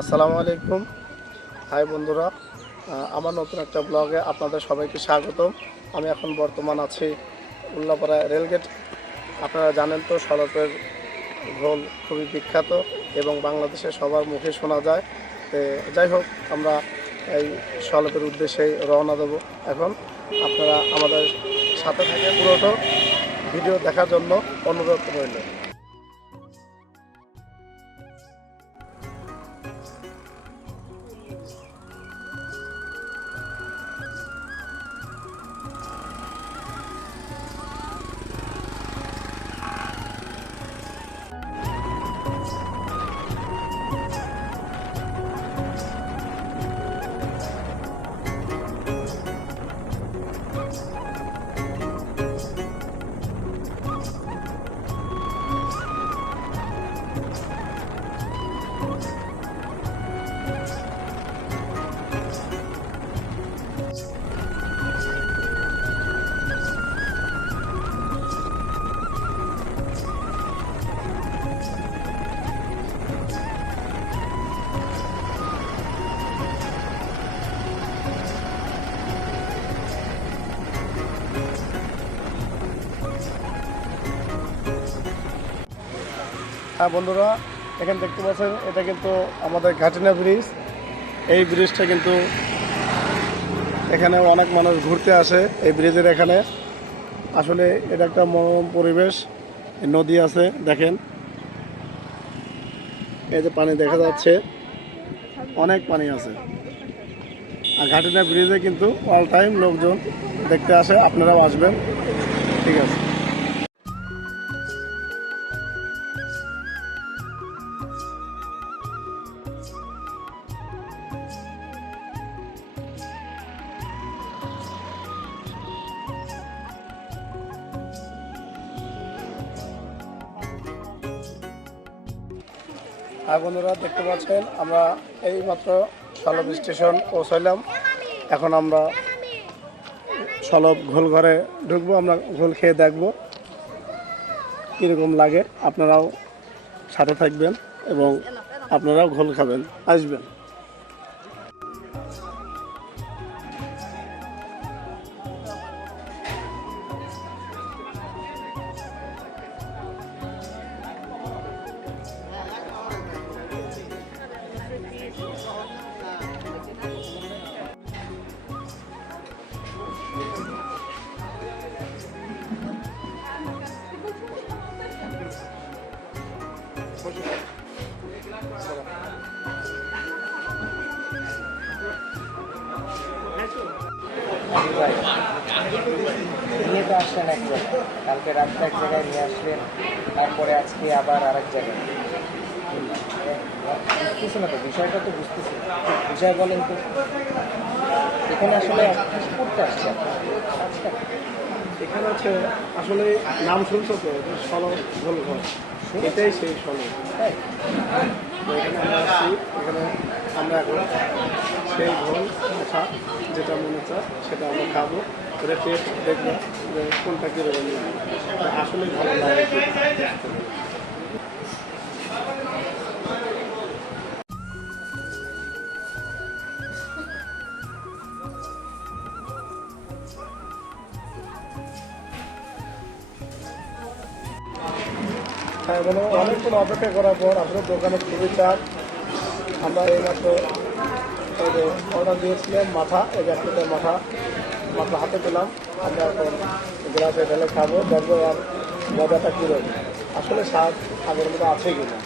আসসালামু আলাইকুম। হাই বন্ধুরা আমার নতুন একটা ব্লগে আপনাদের সবাইকে স্বাগতম। আমি এখন বর্তমান আছি উল্লাপাড়া রেলগেট। আপনারা জানেন তো, সড়কের ঘোল খুবই বিখ্যাত এবং বাংলাদেশে সবার মুখে শোনা যায়। যাই হোক, আমরা এই সড়কের উদ্দেশ্যে রওনা দেব। এখন আপনারা আমাদের সাথে থেকে পুরোটা ভিডিও দেখার জন্য অনুরোধ রইল। হ্যাঁ বন্ধুরা, এখানে দেখতে পাচ্ছেন, এটা কিন্তু আমাদের ঘাটিনা ব্রিজ। এই ব্রিজটা কিন্তু এখানে অনেক মানুষ ঘুরতে আসে এই ব্রিজের এখানে। আসলে এটা একটা মনোরম পরিবেশ নদী আছে, দেখেন। এই যে পানি দেখা যাচ্ছে, অনেক পানি আছে। আর ঘাটিনা ব্রিজে কিন্তু অল টাইম লোকজন দেখতে আসে, আপনারাও আসবেন, ঠিক আছে। আর বন্ধুরা দেখতে পাচ্ছেন, আমরা এইমাত্র সলব স্টেশন পৌঁছাইলাম। এখন আমরা সলব ঘোল ঘরে ঢুকবো, আমরা ঘোল খেয়ে দেখব কীরকম লাগে। আপনারাও সাথে থাকবেন এবং আপনারাও ঘোল খাবেন, আসবেন। নিয়ে তো আসলেন এক জায়গায় কালকে রাতটা এক জায়গায় নিয়ে আসলেন, তারপরে আজকে আবার আরেক জায়গায়। বুঝতেছি না তো, বিষয়টা তো বুঝতেছি। বিষয় বলেন তো। এখানে আসলে করতে আসছে আচ্ছা। এখানে হচ্ছে আসলে নাম শুনছো তো সলভ ঘোল এটাই সেই তাই? এখানে আমরা আসছি এখানে আমরা এখন সেই ভোল মশা যেটা মনে চায় সেটা আমরা খাব। ওটা টেস্ট দেখব যে কোনটা কীরকম। আসলে ভালো লাগে। মানে অনেকক্ষণ অপেক্ষা করার পর আসলে দোকানে খুবই চাপ। আমরা এইমাত্র অর্ডার দিয়েছিলাম, মাথা, এই যে এক লিটার মাথা মাথা হাতে পেলাম। আমরা এখন গ্লাসে ঢেলে খাব, দেখব আর মজাটা কীরকম আসলে স্বাদ আগের মতো আছে কিনা।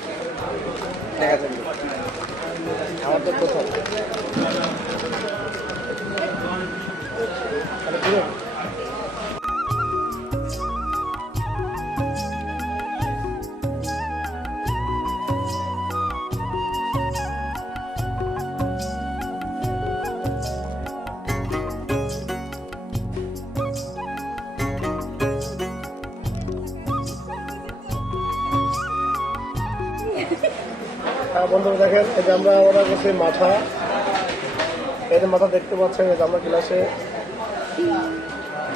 দেখা যাবে আমার তো কোথাও বন্ধুরা দেখেন, এই যে আমরা অর্ডার করছি মাথা। এই যে মাথা দেখতে পাচ্ছেন, এই যে আমরা গ্লাসে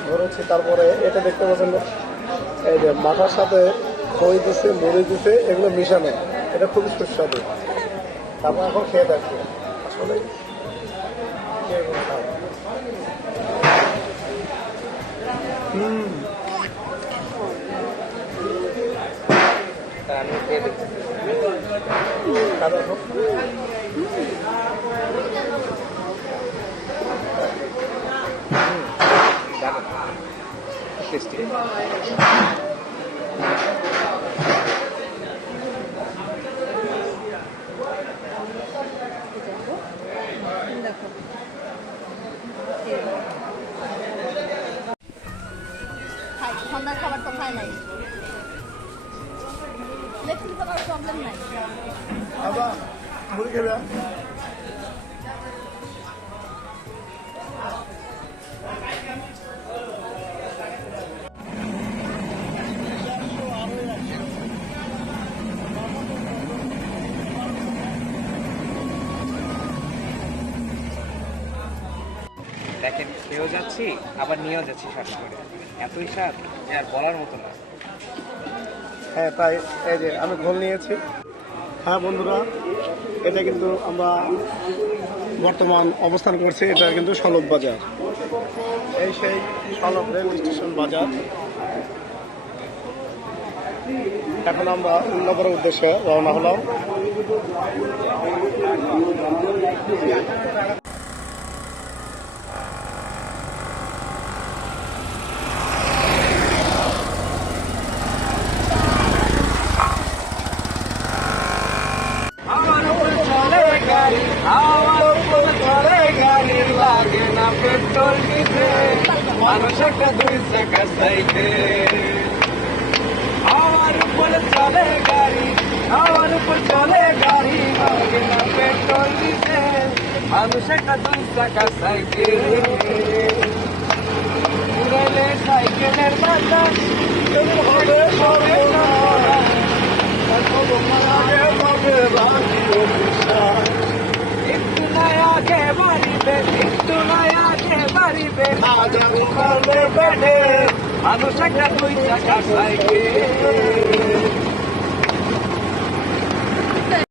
ধরেছি, তারপরে এটা দেখতে পাচ্ছেন, এই যে মাথার সাথে খই দিছে, মুড়ি দিছে, এগুলো মিশানো। এটা খুবই সুস্বাদু। তারপর এখন খেয়ে দেখব আসলে হুম। আমি খেয়ে দেখছি টেস্টি খাই খাবার তো খায় নাই দেখেন খেয়েও যাচ্ছি আবার নিয়েও যাচ্ছি শ্বাস করে। এতই স্বাদ আর বলার মতো না। হ্যাঁ তাই, এই যে আমি ঘোল নিয়েছি। হ্যাঁ বন্ধুরা, এটা কিন্তু আমরা বর্তমান অবস্থান করছি, এটা কিন্তু সলব বাজার। এই সেই সলব রেল স্টেশন বাজার। এখন আমরা উল্লাপরের উদ্দেশ্যে রওনা হলাম আমার উপর চলে গাড়ি আমার উপর চলে গাড়ি লাগে না পেট্রোল দিতে মানুষ একটা দুই চাকা সাইকেল আমার উপর চলে গাড়ি, আমার উপর চলে গাড়ি লাগে না পেট্রোল দিতে। মানুষ একটা দুই চাকা সাইকেল উড়ালে সাইকেলের বাতাস হবে হবে নয়া কে বাড়িবে একটু নয়া কে হাজার করবে বেড়ে মানুষ একটা দুই চাকা সাইকেল